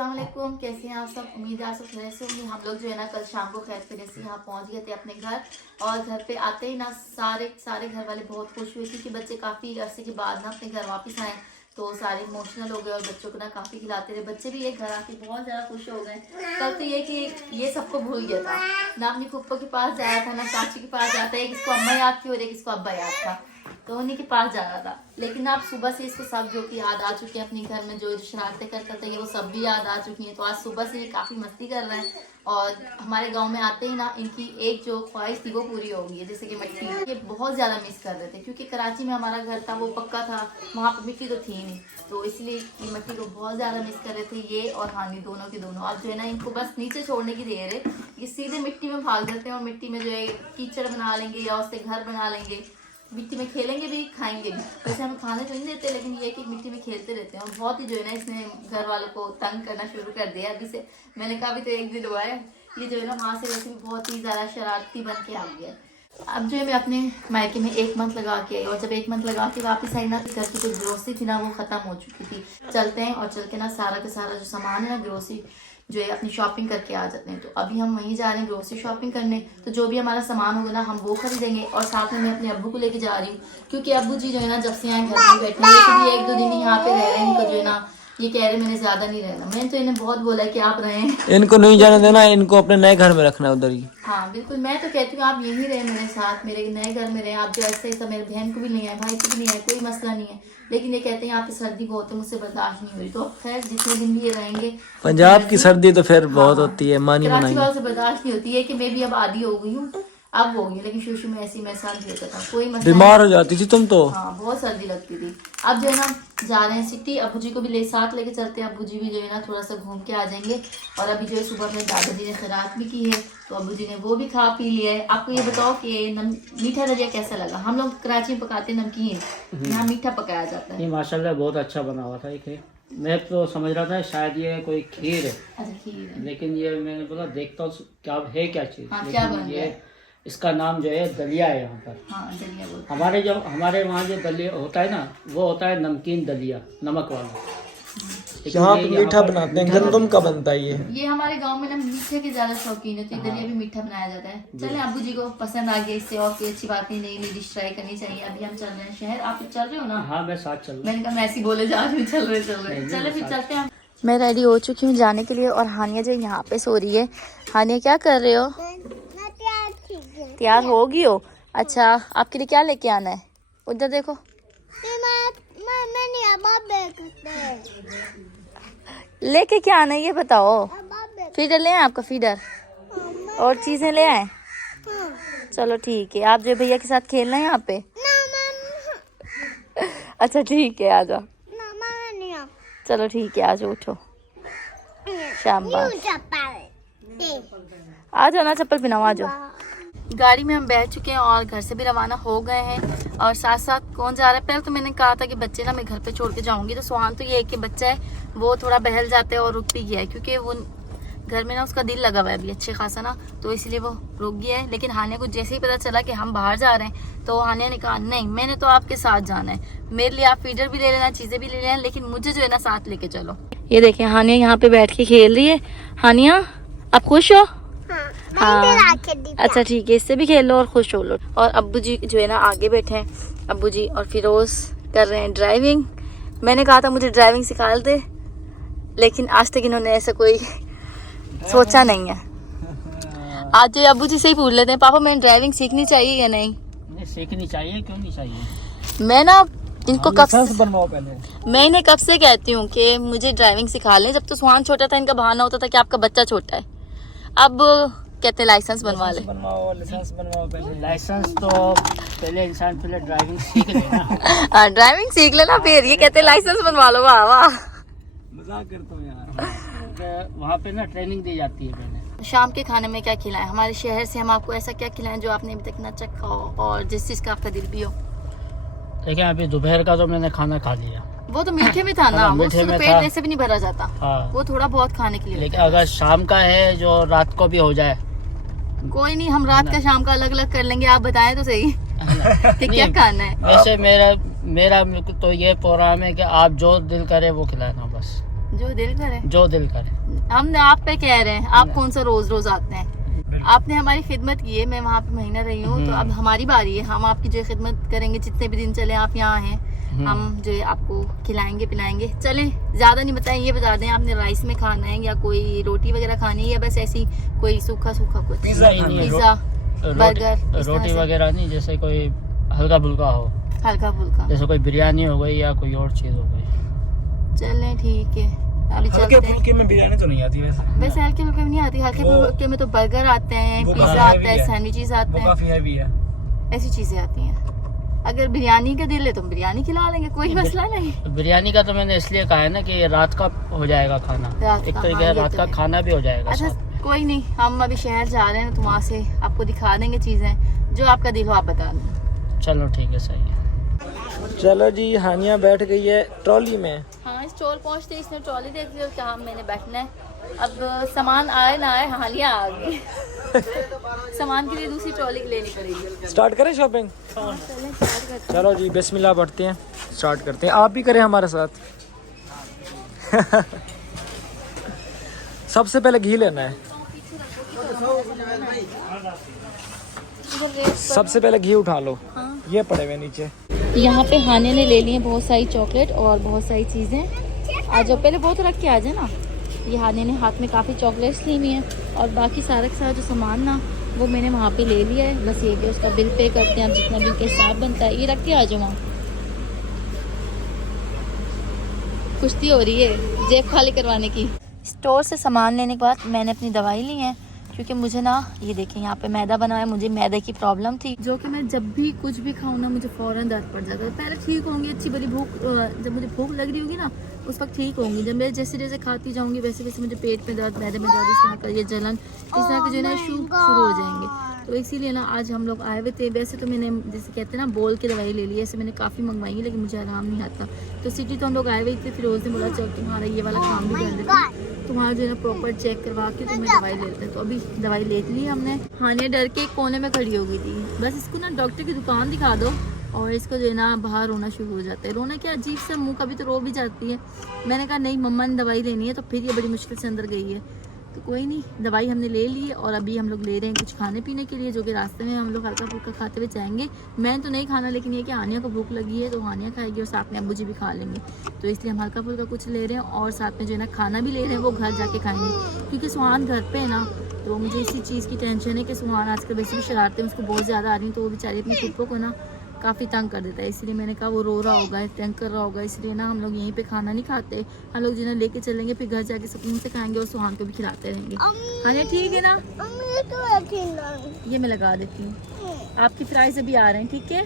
अस्सलाम वालेकुम, कैसे हैं आप सब। उम्मीद है आप सब खैर से होंगे। हम लोग जो है ना कल शाम को खैर खैरियत से यहाँ पहुँच गए थे अपने घर। और घर पे आते ही ना सारे घर वाले बहुत खुश हुए क्योंकि बच्चे काफ़ी अरसे के बाद ना अपने घर वापस आए, तो सारे इमोशनल हो गए और बच्चों को ना काफ़ी खिलाते रहे। बच्चे भी एक घर आके बहुत ज़्यादा खुश हो गए। कल तो ये कि ये सबको भूल गया था, ना अपनी फुप्पो के पास जाया था, ना चाची के पास जाता है। एक इसको अम्मा याद थी और एक इसको अब्बा याद था, तो उन्हीं के पास जा रहा था। लेकिन अब सुबह से इसको सब जो कि याद आ चुके हैं, अपने घर में जो शरारतें करते थे वो सब भी याद आ चुकी हैं। तो आज सुबह से ये काफ़ी मस्ती कर रहे हैं और हमारे गांव में आते ही ना इनकी एक जो ख्वाहिश थी वो पूरी हो गई है, जैसे कि मिट्टी। ये बहुत ज़्यादा मिस कर रहे थे क्योंकि कराची में हमारा घर था वो पक्का था, वहाँ पर मिट्टी तो थी नहीं, तो इसलिए ये मिट्टी को बहुत ज़्यादा मिस कर रहे थे ये और हानि दोनों के दोनों। अब जो है ना इनको बस नीचे छोड़ने की देर है, ये सीधे मिट्टी में भाग जाते हैं और मिट्टी में जो है कीचड़ बना लेंगे या उससे घर बना लेंगे, मिट्टी में खेलेंगे भी खाएंगे भी। वैसे हमें खाने तो नहीं देते, लेकिन ये कि मिट्टी में खेलते रहते हैं और बहुत ही जो है ना इसने घर वालों को तंग करना शुरू कर दिया अभी से। मैंने कहा अभी तो एक दिन हुआ है, ये जो है ना वहाँ से वैसे भी बहुत ही ज़्यादा शरारती बन के आ गया। अब जो है मैं अपने मायके में 1 मंथ लगा के आई और जब 1 मंथ लगा के वापस आई ना तो घर की जो ग्रोसरी थी ना वो ख़त्म हो चुकी थी। चलते हैं और चल के ना सारा का सारा जो सामान है ना ग्रोसरी जो है अपनी शॉपिंग करके आ जाते हैं। तो अभी हम वहीं जा रहे हैं ग्रोसरी शॉपिंग करने, तो जो भी हमारा सामान होगा ना हम वो खरीदेंगे। और साथ में मैं अपने अब्बू को लेके जा रही हूँ क्योंकि अब्बू जी जो है ना जब से आए घर में बैठे हैं, भी 1-2 दिन यहाँ पे रह रहे हैं। इनको जो है ना ये कह रहे मैंने ज्यादा नहीं रहना, मैंने तो इन्हें बहुत बोला है कि आप रहें, इनको नहीं जाने देना, इनको अपने नए घर में रखना उधर ही। हाँ बिल्कुल, मैं तो कहती हूँ आप यहीं रहे मेरे साथ, मेरे नए घर में रहे आप। जो ऐसे ऐसा मेरे बहन को भी नहीं है, भाई को भी नहीं है, कोई मसला नहीं है, लेकिन ये कहते हैं यहाँ पे सर्दी बहुत है, मुझसे बर्दाश्त नहीं हो रही। तो खैर जितने दिन भी ये रहेंगे। पंजाब की सर्दी तो फिर बहुत होती है, मानी कराची मनाई। वालों से बर्दाश्त नहीं होती है कि मैं भी अब आदी हो गई हूँ, अब हो गई, लेकिन शुरू में ऐसी मैं साथ रहता था, कोई मसला बीमार हो जाती थी तुम तो। हाँ बहुत सर्दी लगती थी। अब जो है ना जा रहे हैं सिटी, अब्बू जी को भी साथ लेके चलते हैं। अब्बू जी भी जो है ना थोड़ा सा घूम के आ जाएंगे। और अभी जो है सुबह अपने दादाजी ने खैरात भी की है, तो अब्बू जी ने वो भी खा पी लिया है। आपको ये बताओ कि मीठा दलिया कैसा लगा। हम लोग कराची में पकाते हैं नमकीन, यहाँ मीठा पकाया जाता है। ये माशाल्लाह बहुत अच्छा बना हुआ था। ये मैं तो समझ रहा था शायद ये कोई खीर है, अच्छा खीर है, लेकिन ये मैंने बोला देखता हूँ क्या है क्या चीज़। हाँ, क्या बन लेकिन गया? ये इसका नाम जो है दलिया है यहाँ पर। हाँ दलिया बोलते हैं। हमारे वहाँ जो दलिया होता है ना वो होता है नमकीन दलिया, नमक वाला। यहाँ पे मीठा बनाते हैं, गंदम का बनता है ये हमारे गांव में ना मीठे के ज्यादा शौकीन है, तो ये दलिया भी मीठा बनाया जाता है। चले अब्बू जी को पसंद आ गया, इससे और कोई अच्छी बात नहीं, नई डिश ट्राई करनी चाहिए। अभी हम चल रहे हैं शहर, आप चल रहे हो ना? हाँ मैं साथ चल रहा मैंने कहा मैं ऐसी बोले जा रही हूँ, चल रहे चले फिर चलते हैं। मैं रेडी हो चुकी हूँ जाने के लिए और हानिया जो यहाँ पे सो रही है। हानिया क्या कर रहे हो? तैयार हो गई हो? अच्छा आपके लिए क्या लेके आना है? उधर देखो। लेके क्या आना है ये बताओ। फीडर ले आए आपका? फीडर और चीजें ले आए? चलो ठीक है, आप जो भैया के साथ खेलना है यहाँ पे। अच्छा ठीक है आ जाओ। चलो ठीक है आ जाओ, उठो शाबाश। आ जाओ ना, चप्पल पहनाओ, आ जाओ। गाड़ी में हम बैठ चुके हैं और घर से भी रवाना हो गए हैं। और साथ साथ कौन जा रहा है? पहले तो मैंने कहा था कि बच्चे ना मैं घर पे छोड़ के जाऊंगी, तो सुहान तो ये है कि बच्चा है वो थोड़ा बहल जाता है और रुक भी गया है क्योंकि वो घर में ना उसका दिल लगा हुआ है अभी अच्छे खासा ना, तो इसलिए वो रुक गया है। लेकिन हानिया को जैसे ही पता चला कि हम बाहर जा रहे हैं तो हानिया ने कहा नहीं मैंने तो आपके साथ जाना है, मेरे लिए आप फीडर भी ले लेना, चीजें भी ले लेना, लेकिन मुझे जो है ना साथ लेके चलो। ये देखें हानिया यहाँ पे बैठ के खेल रही है। हानिया आप खुश हो? हाँ अच्छा ठीक है, इससे भी खेल लो और खुश हो लो। और अब्बू जी जो है ना आगे बैठे हैं, अब्बू जी और फिरोज कर रहे हैं ड्राइविंग। मैंने कहा था मुझे ड्राइविंग सिखा दे, लेकिन आज तक इन्होंने ऐसा कोई सोचा नहीं है। आज जो अब्बू जी से ही पूछ लेते हैं पापा मैंने ड्राइविंग सीखनी चाहिए या नहीं? सीखनी चाहिए, क्यों नहीं चाहिए। मैं ना इनको कब से बनवाओ पहले। मैं इन्हें कब से कहती हूँ कि मुझे ड्राइविंग सिखा लें। जब तो सुहान छोटा था इनका बहाना होता था कि आपका बच्चा छोटा है, अब कहते लाइसेंस बनवा ले। बनवाओ लाइसेंस बनवाओ पहले। लाइसेंस तो पहले इंसान पहले ड्राइविंग सीख लेना। ड्राइविंग सीख लेना फिर ये कहते लाइसेंस बनवा लो। वाह वाह मजाक करता हूँ यार। वहाँ पे ना ट्रेनिंग दी जाती है पहले। शाम के खाने में क्या खिलाएं? हमारे शहर से हम आपको ऐसा क्या खिलाएं जो आपने अभी तक ना चखा हो और जिस चीज का आपका दिल भी हो? देखिए अभी दोपहर का तो मैंने खाना खा लिया, वो तो मीठे में था ना, वो मीठे में पेट था। ऐसे भी नहीं भरा जाता, हाँ। वो थोड़ा बहुत खाने के लिए लेकिन अगर शाम का है जो रात को भी हो जाए। कोई नहीं, हम रात का शाम का अलग अलग कर लेंगे, आप बताएं तो सही कि क्या खाना है। वैसे मेरा तो ये प्रोग्राम है कि आप जो दिल करे वो खिलाना बस। जो दिल करे। जो दिल करे। हम आप पे कह रहे हैं, आप कौन सा रोज रोज आते हैं? आपने हमारी खिदमत की है, मैं वहाँ पे महीना रही हूँ, तो अब हमारी बारी है, हम आपकी जो खिदमत करेंगे जितने भी दिन चले आप यहाँ हैं, हम जो है आपको खिलाएंगे पिलाएंगे। चले ज्यादा नहीं बताएं, ये बता दें आपने राइस में खाना है या कोई रोटी वगैरह खानी है या बस ऐसी कोई सूखा सूखा कुछ पिज्जा बर्गर रोटी वगैरह नहीं, जैसे कोई हल्का फुल्का हो, हल्का फुल्का, जैसे कोई बिरयानी हो गई या कोई और चीज हो गई। चलें ठीक है, अभी चलते हैं। फुल्के में बिरयानी तो नहीं आती वैसे हल्के फुल्के में नहीं आती, हल्के फुल्के में तो बर्गर आते हैं, पिज्जा आता है, सैंडविचेस आते हैं, काफी हैवी है। ऐसी चीजें आती हैं। अगर बिरयानी का दिल है तो हम बिरयानी खिला लेंगे, कोई मसला नहीं। बिरयानी का तो मैंने इसलिए कहा है ना कि रात का हो जाएगा खाना, एक तरीके से रात का खाना भी हो जाएगा। अच्छा कोई नहीं, हम अभी शहर जा रहे हैं तो वहाँ से आपको दिखा देंगे चीजें, जो आपका दिल हो आप बता दें। चलो ठीक है, सही है। चलो जी, हानिया बैठ गई है ट्रॉली में। हाँ, स्टॉल पहुँचते इसने ट्रॉली देख ली और कहा मैंने बैठना है। अब सामान आए ना आए, हालिया आ गई। सामान के लिए दूसरी ट्रॉली लेनी पड़ेगी। स्टार्ट करें शॉपिंग? चलो जी, बिस्मिल्लाह पढ़ते हैं, स्टार्ट करते हैं। आप भी करें हमारे साथ। सबसे पहले घी लेना है, सबसे पहले घी उठा लो। हाँ। ये पड़े हुए नीचे। यहाँ पे हाने ने ले लिए बहुत सारी चॉकलेट और बहुत सारी चीज़ें। आज जो पहले बहुत रख के आ जाए ना, ये हाने ने हाथ में काफ़ी चॉकलेट्स ली हुई हैं और बाकी सारा का सारा जो सामान ना वो मैंने वहाँ पे ले लिया है। बस ये कि उसका बिल पे करते हैं, अब जितना बिल के हिसाब बनता है। ये रख के आ जाओ, वहाँ कुश्ती हो रही है जेब खाली करवाने की। स्टोर से सामान लेने के बाद मैंने अपनी दवाई ली है, क्योंकि मुझे ना ये देखें यहाँ पे मैदा बना है, मुझे मैदे की प्रॉब्लम थी, जो कि मैं जब भी कुछ भी खाऊँ ना मुझे फ़ौरन दर्द पड़ जाता है। पहले ठीक होंगी, अच्छी बड़ी भूख, जब मुझे भूख लग रही होगी ना उस वक्त ठीक होंगी। जब मैं जैसे जैसे खाती जाऊँगी वैसे वैसे मुझे पेट में दर्द, मैदे में दर्द, इस तरह का ये जलन, इस तरह के जो है ना शुरू हो जाएंगे। तो इसीलिए ना आज हम लोग आए हुए थे। वैसे तो मैंने जैसे कहते हैं ना बोल के दवाई ले ली है, ऐसे मैंने काफ़ी मंगवाई है लेकिन मुझे आराम नहीं आता। तो सिटी तो हम लोग आए हुए थे, फिर रोज़ ने बोला चल तुम्हारा ये वाला काम भी कर देते हैं, तुम्हारा जो है ना प्रॉपर चेक करवा के तुम्हें दवाई ले लेते हैं। तो अभी दवाई ले ली हमने। हानिया डर के एक कोने में खड़ी हो गई थी, बस इसको ना डॉक्टर की दुकान दिखा दो और इसको जो है ना बाहर रोना शुरू हो जाता है। रोना क्या अजीब सा, मुँह कभी तो रो भी जाती है। मैंने कहा नहीं मम्मा ने दवाई लेनी है, तो फिर ये बड़ी मुश्किल से अंदर गई है। तो कोई नहीं, दवाई हमने ले ली है और अभी हम लोग ले रहे हैं कुछ खाने पीने के लिए, जो कि रास्ते में हम लोग हल्का फुल्का खाते हुए जाएंगे। मैं तो नहीं खाना, लेकिन ये कि हानिया को भूख लगी है तो हानिया खाएगी और साथ में अब्बू जी भी खा लेंगे, तो इसलिए हम हल्का फुल्का कुछ ले रहे हैं और साथ में जो है ना खाना भी ले रहे हैं, वो घर जाके खाएंगे। क्योंकि सुहान घर पे है ना, तो मुझे इसी चीज़ की टेंशन है कि सुहान आजकल वैसे भी शरारतें उसको बहुत ज़्यादा आ रही हैं, तो वो बेचारी अपनी खुद को ना काफ़ी तंग कर देता है। इसलिए मैंने कहा वो रो रहा होगा, तंग कर रहा होगा, इसलिए ना हम लोग यहीं पे खाना नहीं खाते, हम लोग जो है लेके चलेंगे, फिर घर जाके सुकून से खाएंगे और सुहान को भी खिलाते रहेंगे। हाँ ठीक है ना, ये मैं लगा देती हूँ। आपकी फ्राइज अभी आ रहे हैं, ठीक है,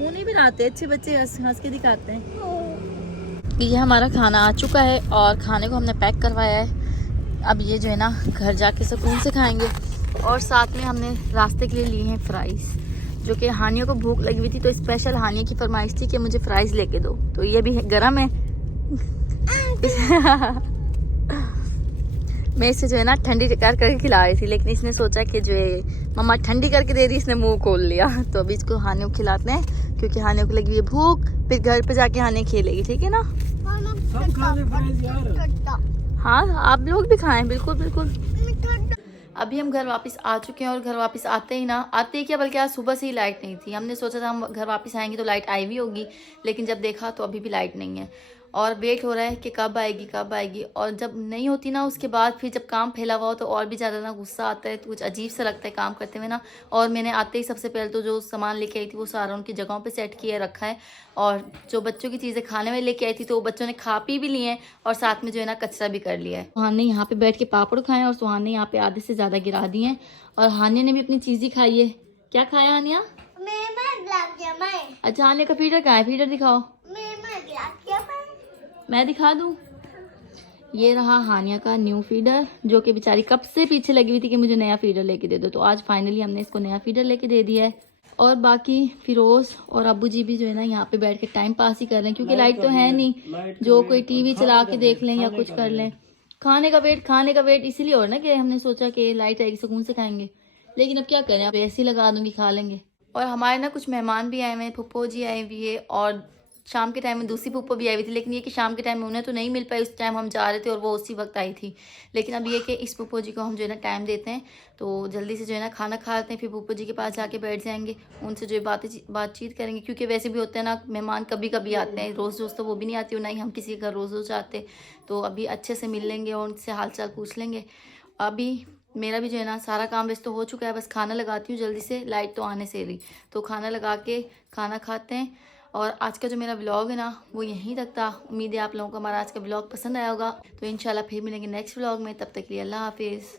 मुँह नहीं बनाते, अच्छे बच्चे हंस के दिखाते हैं। ये हमारा खाना आ चुका है और खाने को हमने पैक करवाया है। अब ये जो है ना घर जाके सुकून से खाएंगे और साथ में हमने रास्ते के लिए लिए हैं फ्राइज़, जो कि हानिया को भूख लगी हुई थी, तो स्पेशल हानिया की फरमाइश थी कि मुझे फ्राइज़ लेके दो, तो ये भी गर्म है। मैं इसे जो है ना ठंडी करके खिला रही थी, लेकिन इसने सोचा कि जो है मम्मा ठंडी करके दे रही, इसने मुंह खोल लिया। तो अभी इसको हानिया को खिलाते हैं, क्योंकि हानिया को लगी हुई है भूख, फिर घर पे जाके हानिया खेलेगी, ठीक है ना। हाँ आप लोग भी खाएं, बिल्कुल बिल्कुल। अभी हम घर वापस आ चुके हैं और घर वापस आते ही क्या बल्कि आज सुबह से ही लाइट नहीं थी। हमने सोचा था हम घर वापस आएंगे तो लाइट आई हुई होगी, लेकिन जब देखा तो अभी भी लाइट नहीं है और वेट हो रहा है कि कब आएगी। और जब नहीं होती ना उसके बाद फिर जब काम फैला हुआ हो तो और भी ज़्यादा ना गुस्सा आता है, तो कुछ अजीब सा लगता है काम करते हुए ना। और मैंने आते ही सबसे पहले तो जो सामान लेके आई थी वो सारा उनकी जगहों पे सेट किया रखा है, और जो बच्चों की चीज़ें खाने में लेके आई थी तो वो बच्चों ने खा पी भी लिए हैं और साथ में जो है ना कचरा भी कर लिया है। सुहान ने यहाँ पे बैठ के पापड़ खाए और सुहान ने यहाँ पे आधे से ज़्यादा गिरा दिए हैं, और हानिया ने भी अपनी चीज़ ही खाई है। क्या खाया हानिया? अच्छा हानिया का फीडर कहाँ है, फीडर दिखाओ, मैं दिखा दूँ। ये रहा हानिया का न्यू फीडर, जो कि बेचारी कब से पीछे लगी हुई थी कि मुझे नया फीडर लेके दे दो, तो आज फाइनली हमने इसको नया फीडर लेके दे दिया है। और बाकी फिरोज और अब्बू जी भी जो है ना यहाँ पे बैठ के टाइम पास ही कर रहे हैं, क्योंकि लाइट तो है नहीं, जो कोई टीवी चला के देख लें या कुछ कर लें। खाने का वेट इसीलिए हो ना कि हमने सोचा कि लाइट आएगी सुकून से खाएंगे, लेकिन अब क्या करें, अब ऐसे ही लगा दूंगी खा लेंगे। और हमारे ना कुछ मेहमान भी आए हुए हैं, फुप्पो जी आए हुए हैं और शाम के टाइम में दूसरी फूफो भी आई हुई थी, लेकिन ये कि शाम के टाइम में उन्हें तो नहीं मिल पाई, उस टाइम हम जा रहे थे और वो उसी वक्त आई थी। लेकिन अब ये कि इस फूफो जी को हम जो है ना टाइम देते हैं, तो जल्दी से जो है ना खाना खाते हैं, फिर फूफो जी के पास जाके बैठ जाएंगे, उनसे जो है बातचीत करेंगे। क्योंकि वैसे भी होता है ना, मेहमान कभी कभी आते हैं, रोज़ रोज़ तो वो भी नहीं आती और ना ही हम किसी के घर रोज़ रोज़ आते। तो अभी अच्छे से मिल लेंगे और उनसे हाल चाल पूछ लेंगे। अभी मेरा भी जो है ना सारा काम वैसे तो हो चुका है, बस खाना लगाती हूँ जल्दी से, लाइट तो आने से रही। तो खाना लगा के खाना खाते हैं। और आज का जो मेरा व्लॉग है ना वो यहीं तक था। उम्मीद है आप लोगों को हमारा आज का व्लॉग पसंद आया होगा। तो इंशाल्लाह फिर मिलेंगे नेक्स्ट व्लॉग में, तब तक के लिए अल्लाह हाफिज़।